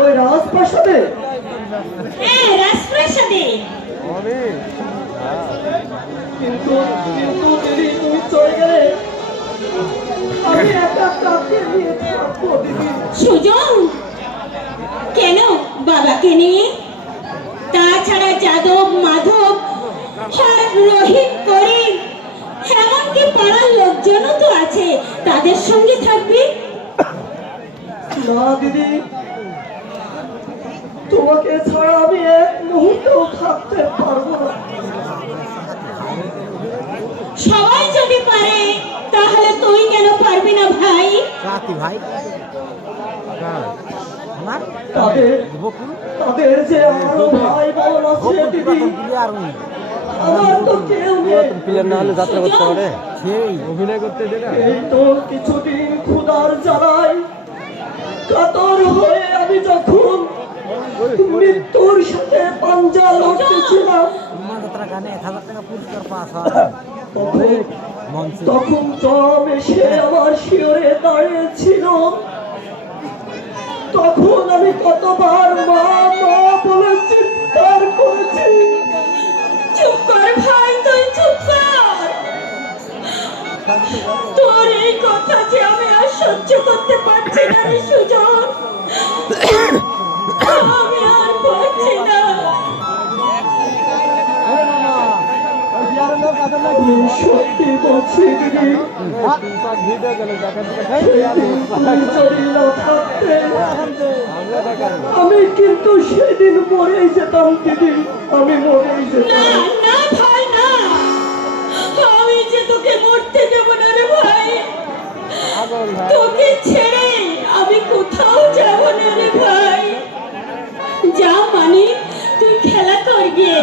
ওই রাজপ্রাসাদে? হ্যাঁ, রাজপ্রাসাদে। কিন্তু কিন্তু দিদি তুমি চলে গেলে আমি একা কাকে নিয়ে থাকবো দিদি? সুজন, কেন বাবাকে নিয়ে? তাছাড়া যাদব, মাধব, রহিম, করিম, এমনকি পাড়ার লোকজনও তো আছে, তাদের সঙ্গে থাকবি। না দিদি, তোমাকে ছাড়া আমি এক মুহূর্তেও থাকতে পারবো না। সবাই যদি পারে তাহলে তুই কেন পারবি না ভাই? তাদের তাদের যে আরো ভাই বোন আছে দিদি, আমার তো কেউ নেই। প্লেয়ার না হলে যাত্রা করতে পারে, সেই অভিনয় করতে দেনা। এই তো কিছুদিন ক্ষুধার জ্বালায় কাতর হয়ে আমি যখন মৃত্যুর সাথে পাঞ্জা লড়তেছিলাম, তখন জম এসে আমার শিয়রে দাঁড়িয়েছিল। তখন আমি কতবার মা মা বলে চিৎকার করেছি। চুপ কর ভাই, তুই চুপ কর। তোর এই কথা যে আমি আর সহ্য করতে পারছি না রে সুজন, আমি আর পারছি না। আমি সত্যি বলছি দিদি, তুমি যদি না থাকতে আমি কিন্তু সেদিন মরেই যেতাম দিদি, আমি মরেই না যেতাম। না ভাই, না, আমি যে তোকে মরতে দেব না রে ভাই। তোকে ছেড়ে আমি কোথাও যাব না রে ভাই। যা মানে তুই খেলা কর গিয়ে।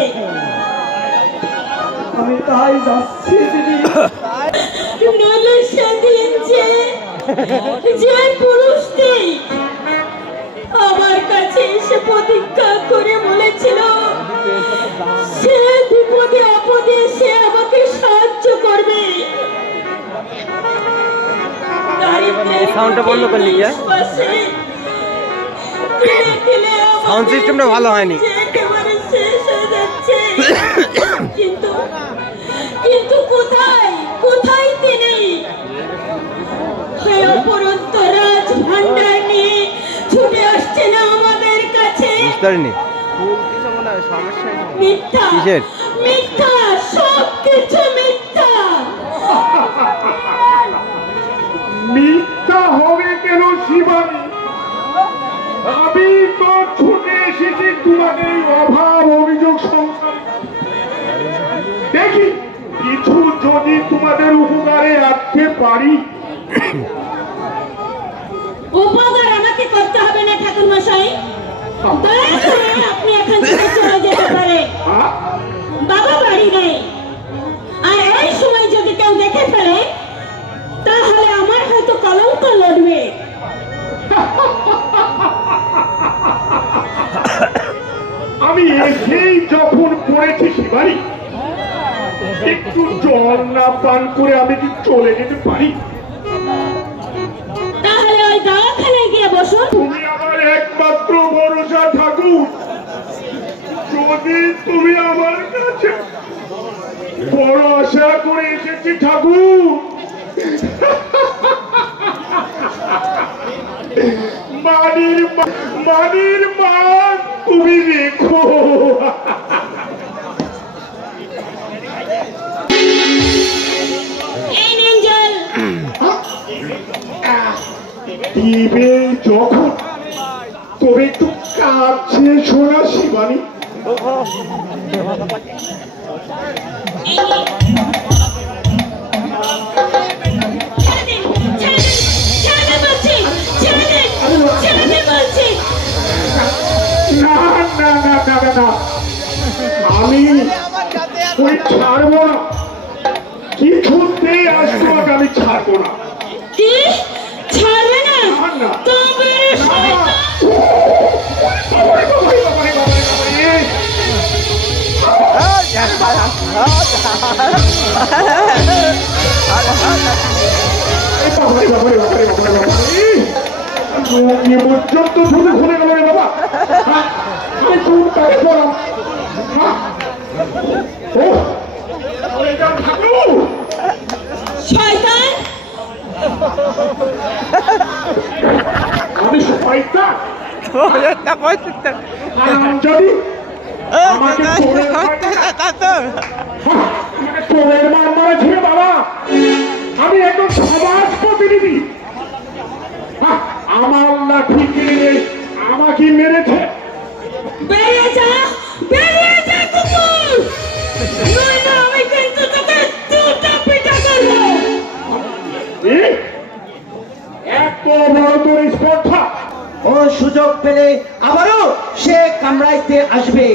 আমি তাই যাচ্ছি দিদি। নইলে সেদিন যে পুরুষটি আমার কাছে এসে প্রতিজ্ঞা করে বলেছিল সে বিপদে আপদে সে আমাকে সাহায্য করবে, সাউন্ডটা বন্ধ করলি কি? সাউন্ড সিস্টেমটা ভালো হয়নি। একেবারে শেষ হয়ে যাচ্ছে। কিন্তু কিন্তু কোথায় কোথায় তিনি? সেই অপরন্ত রাজ ভান্ডার নিয়ে ছুটে আসছে না আমাদের কাছে? মিথ্যা, কিসের? মিথ্যা, সব কিছু মিথ্যা। মিথ্যা হবে কেন শিবানী? আমি তো ছুটে এসেছি তোমাদের এই অভাব অভিযোগ সংসারে। দেখি কিছু যদি তোমাদের উপকারে রাখতে পারি। উপকার আমাকে করতে হবে না ঠাকুর মশাই, দয়া করে আপনি এখান থেকে চলে যেতে পারে। বাবা বাড়ি নেই, আর এই সময় যদি কেউ দেখে ফেলে তাহলে আমার হয়তো কলঙ্ক লড়বে। আমি এসেই যখন পড়েছি শিবানী, একটু জল না পান করে আমি কি চলে যেতে পারি? তাহলে ওই দাওয়াখানায় গিয়ে বসুন। তুমি আমার একমাত্র ভরসা ঠাকুর। যদি তুমি আমার কাছে বড় আশা করে এসেছি ঠাকুর, মানির মান তুমি রেখো। এই নিন জল। দিবে যখন তবে একটু কাছে শোনা শিবানী। এই নিন। ছেড়ে দিন, ছেড়ে দিন, ছেড়ে দিন বলছি, ছেড়ে দিন, ছেড়ে দিন বলছি। না না না না না না, আমি ওই ছাড়বো না, কিছুতেই আসবো আমি ছাড়বো না। কি ছাড়বে না? না। তবে শয়তান। বাবারে, বাবারে, বাবারে, বাবারে, বাবারে। বাবারে, বাবারে, বাবারে, বাবারে, বাবারে। কি পর্যন্ত শুরু হয়ে গেল রে বাবা হ্যাঁ? আমি কোন কাজে পড়াম হ্যাঁ? ও এটা ঠাকুর শয়তান, আমি শয়তান যদি আমাকে চোরের মার মারেছে রে বাবা আমি একদম সমাজ প্রতিনিধি হ্যাঁ, আমার লাঠি কিনে আমাকে মেরেছে বেরিয়ে যা, বেরিয়ে যা কুকুর, নইলে আমি কিন্তু তোকে দুটো পিটা করবো। এ? এত বড় তোর স্পর্ধা ও সুযোগ পেলে আবারও সে কামড়াইতে আসবে